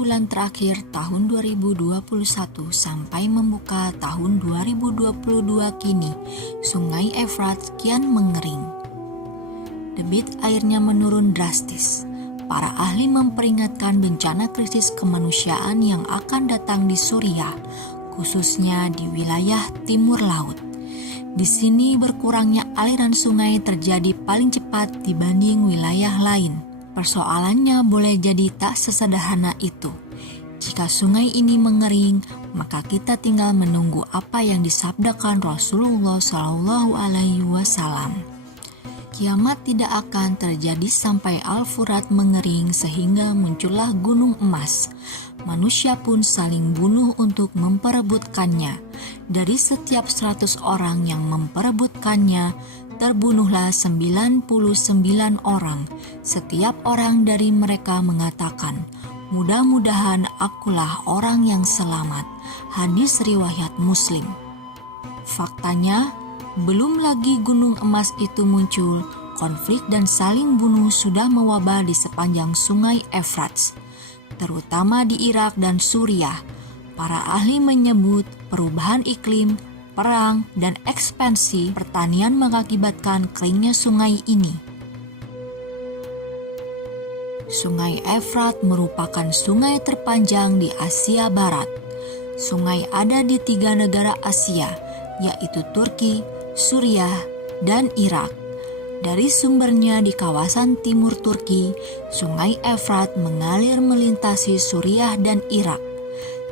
bulan terakhir tahun 2021 sampai membuka tahun 2022 kini, Sungai Efrat kian mengering. Debit airnya menurun drastis. Para ahli memperingatkan bencana krisis kemanusiaan yang akan datang di Suriah, khususnya di wilayah timur laut. Di sini berkurangnya aliran sungai terjadi paling cepat dibanding wilayah lain. Persoalannya boleh jadi tak sesederhana itu. Jika sungai ini mengering, maka kita tinggal menunggu apa yang disabdakan Rasulullah SAW. Kiamat tidak akan terjadi sampai Al-Furat mengering sehingga muncullah gunung emas. Manusia pun saling bunuh untuk memperebutkannya. Dari setiap 100 orang yang memperebutkannya, terbunuhlah 99 orang. Setiap orang dari mereka mengatakan, "Mudah-mudahan akulah orang yang selamat." Hadis riwayat Muslim. Faktanya, belum lagi gunung emas itu muncul, konflik dan saling bunuh sudah mewabah di sepanjang sungai Efrat, terutama di Irak dan Suriah. Para ahli menyebut perubahan iklim, perang, dan ekspansi pertanian mengakibatkan keringnya sungai ini. Sungai Efrat merupakan sungai terpanjang di Asia Barat. Sungai ada di 3 negara Asia, yaitu Turki, Suriah, dan Irak. Dari sumbernya di kawasan timur Turki, Sungai Efrat mengalir melintasi Suriah dan Irak,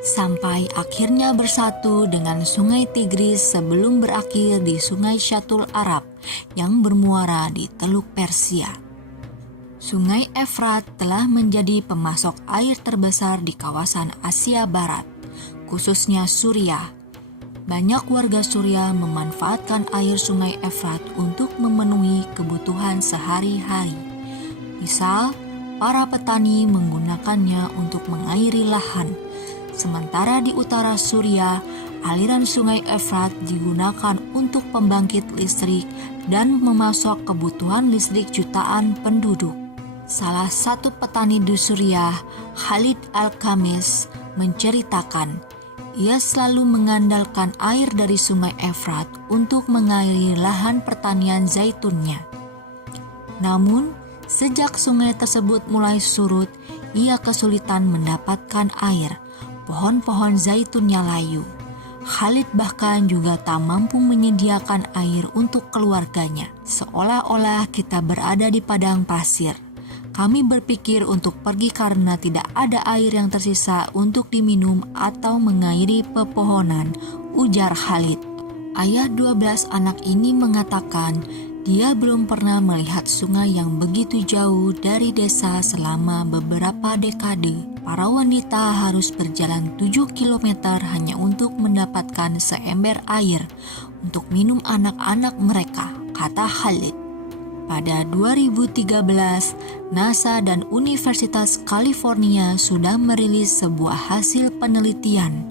sampai akhirnya bersatu dengan Sungai Tigris sebelum berakhir di Sungai Syatul Arab yang bermuara di Teluk Persia. Sungai Efrat telah menjadi pemasok air terbesar di kawasan Asia Barat, khususnya Suriah. Banyak warga Suriah memanfaatkan air Sungai Efrat untuk memenuhi kebutuhan sehari-hari. Misal, para petani menggunakannya untuk mengairi lahan. Sementara di utara Suriah, aliran Sungai Efrat digunakan untuk pembangkit listrik dan memasok kebutuhan listrik jutaan penduduk. Salah satu petani di Suriah, Khalid Al-Khamis, menceritakan, ia selalu mengandalkan air dari Sungai Efrat untuk mengairi lahan pertanian zaitunnya. Namun, sejak sungai tersebut mulai surut, ia kesulitan mendapatkan air. Pohon-pohon zaitunnya layu. Khalid bahkan juga tak mampu menyediakan air untuk keluarganya. Seolah-olah kita berada di padang pasir. Kami berpikir untuk pergi karena tidak ada air yang tersisa untuk diminum atau mengairi pepohonan, ujar Khalid. Ayah 12 anak ini mengatakan dia belum pernah melihat sungai yang begitu jauh dari desa selama beberapa dekade. Para wanita harus berjalan 7 km hanya untuk mendapatkan seember air untuk minum anak-anak mereka, kata Khalid. Pada 2013, NASA dan Universitas California sudah merilis sebuah hasil penelitian.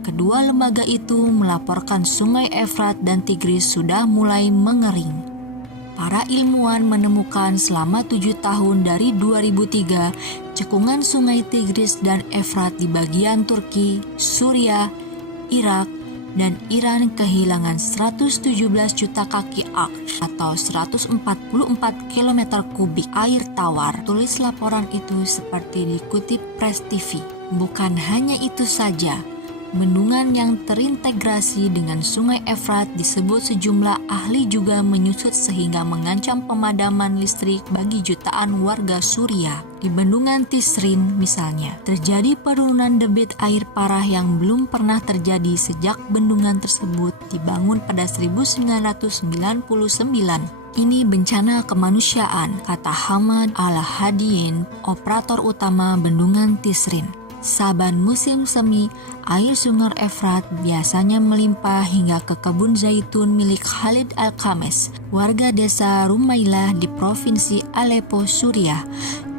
Kedua lembaga itu melaporkan Sungai Efrat dan Tigris sudah mulai mengering. Para ilmuwan menemukan selama 7 tahun dari 2003, cekungan Sungai Tigris dan Efrat di bagian Turki, Suriah, Irak, dan Iran kehilangan 117 juta kaki aks atau 144 km kubik air tawar, tulis laporan itu seperti dikutip Press TV. Bukan hanya itu saja, bendungan yang terintegrasi dengan Sungai Efrat disebut sejumlah ahli juga menyusut sehingga mengancam pemadaman listrik bagi jutaan warga Suriah. Di bendungan Tisrin misalnya, terjadi penurunan debit air parah yang belum pernah terjadi sejak bendungan tersebut dibangun pada 1999. Ini bencana kemanusiaan, kata Hamad Al-Hadiyin, operator utama bendungan Tisrin. Saban musim semi, air Sungai Efrat biasanya melimpah hingga ke kebun zaitun milik Khalid Al-Khamis, warga desa Rumailah di provinsi Aleppo, Suriah.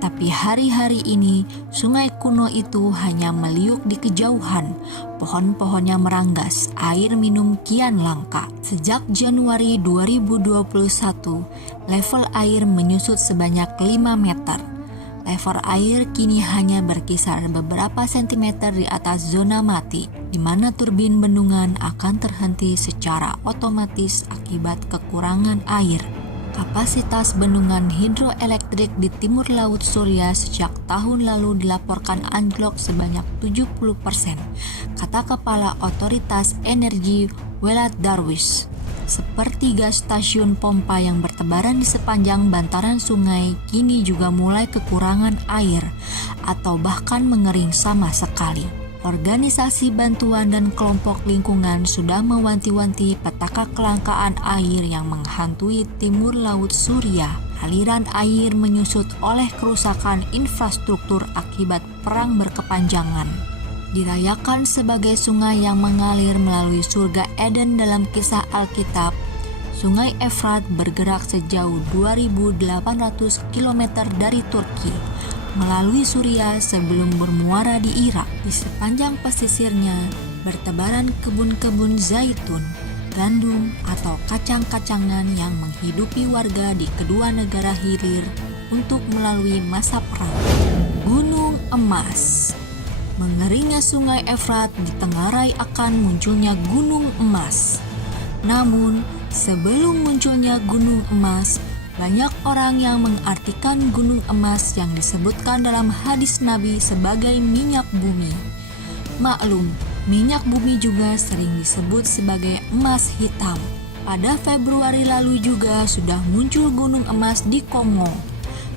Tapi hari-hari ini, sungai kuno itu hanya meliuk di kejauhan. Pohon-pohonnya meranggas, air minum kian langka. Sejak Januari 2021, level air menyusut sebanyak 5 meter. Level air kini hanya berkisar beberapa sentimeter di atas zona mati, di mana turbin bendungan akan terhenti secara otomatis akibat kekurangan air. Kapasitas bendungan hidroelektrik di timur Laut Suriah sejak tahun lalu dilaporkan anjlok sebanyak 70%, kata Kepala Otoritas Energi Welad Darwish. Sepertiga stasiun pompa yang bertebaran di sepanjang bantaran sungai kini juga mulai kekurangan air atau bahkan mengering sama sekali. Organisasi bantuan dan kelompok lingkungan sudah mewanti-wanti petaka kelangkaan air yang menghantui timur Laut Suriah. Aliran air menyusut oleh kerusakan infrastruktur akibat perang berkepanjangan. Dirayakan sebagai sungai yang mengalir melalui surga Eden dalam kisah Alkitab, Sungai Efrat bergerak sejauh 2.800 km dari Turki, melalui Suriah sebelum bermuara di Irak. Di sepanjang pesisirnya bertebaran kebun-kebun zaitun, gandum atau kacang-kacangan yang menghidupi warga di kedua negara hilir untuk melalui masa perang. Gunung Emas. Mengeringnya Sungai Efrat ditengarai akan munculnya Gunung Emas. Namun, sebelum munculnya Gunung Emas, banyak orang yang mengartikan Gunung Emas yang disebutkan dalam hadis Nabi sebagai minyak bumi. Maklum, minyak bumi juga sering disebut sebagai emas hitam. Pada Februari lalu juga sudah muncul Gunung Emas di Kongo.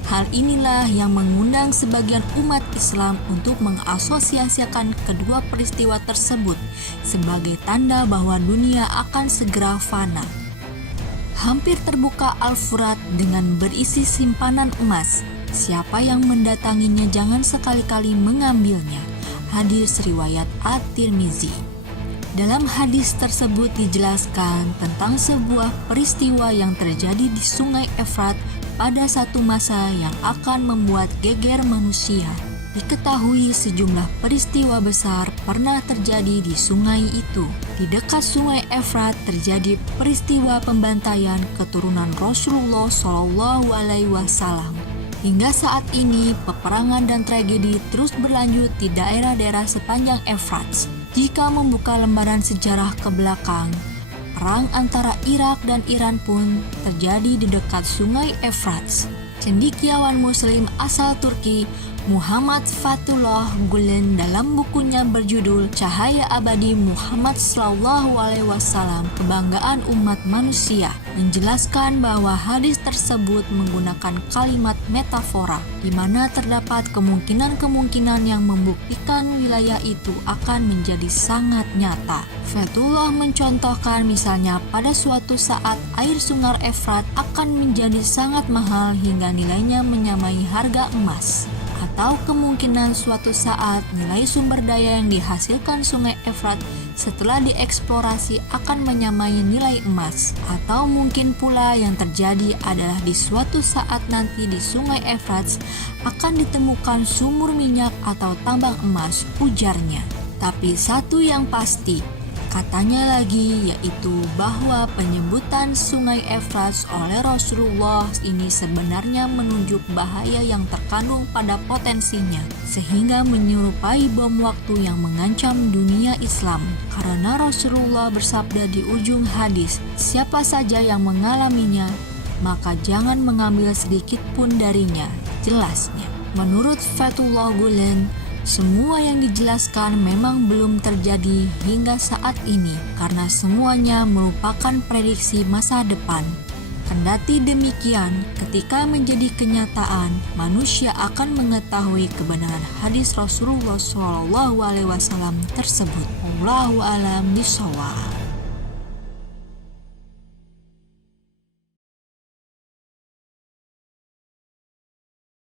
Hal inilah yang mengundang sebagian umat Islam untuk mengasosiasikan kedua peristiwa tersebut sebagai tanda bahwa dunia akan segera fana. Hampir terbuka Al-Furat dengan berisi simpanan emas. Siapa yang mendatanginya jangan sekali-kali mengambilnya. Hadis riwayat At-Tirmizi. Dalam hadis tersebut dijelaskan tentang sebuah peristiwa yang terjadi di Sungai Efrat pada satu masa yang akan membuat geger manusia. Diketahui sejumlah peristiwa besar pernah terjadi di sungai itu. Di dekat Sungai Efrat terjadi peristiwa pembantaian keturunan Rasulullah Shallallahu Alaihi Wasallam. Hingga saat ini, peperangan dan tragedi terus berlanjut di daerah-daerah sepanjang Efrat. Jika membuka lembaran sejarah ke belakang, perang antara Irak dan Iran pun terjadi di dekat Sungai Efrat. Cendekiawan Muslim asal Turki, Muhammad Fathullah Gulen dalam bukunya berjudul Cahaya Abadi Muhammad Sallallahu Alaihi Wasallam, Kebanggaan Umat Manusia, menjelaskan bahwa hadis tersebut menggunakan kalimat metafora, di mana terdapat kemungkinan-kemungkinan yang membuktikan wilayah itu akan menjadi sangat nyata. Fathullah mencontohkan misalnya pada suatu saat air Sungai Efrat akan menjadi sangat mahal hingga nilainya menyamai harga emas. Atau kemungkinan suatu saat nilai sumber daya yang dihasilkan Sungai Efrat setelah dieksplorasi akan menyamai nilai emas. Atau mungkin pula yang terjadi adalah di suatu saat nanti di Sungai Efrat akan ditemukan sumur minyak atau tambang emas, ujarnya. Tapi satu yang pasti, katanya lagi, yaitu bahwa penyebutan Sungai Efrat oleh Rasulullah ini sebenarnya menunjuk bahaya yang terkandung pada potensinya, sehingga menyerupai bom waktu yang mengancam dunia Islam. Karena Rasulullah bersabda di ujung hadis, siapa saja yang mengalaminya, maka jangan mengambil sedikit pun darinya, jelasnya. Menurut Fathullah Gulen, semua yang dijelaskan memang belum terjadi hingga saat ini karena semuanya merupakan prediksi masa depan. Kendati demikian, ketika menjadi kenyataan, manusia akan mengetahui kebenaran hadis Rasulullah SAW tersebut. Wallahu a'lam bishawab.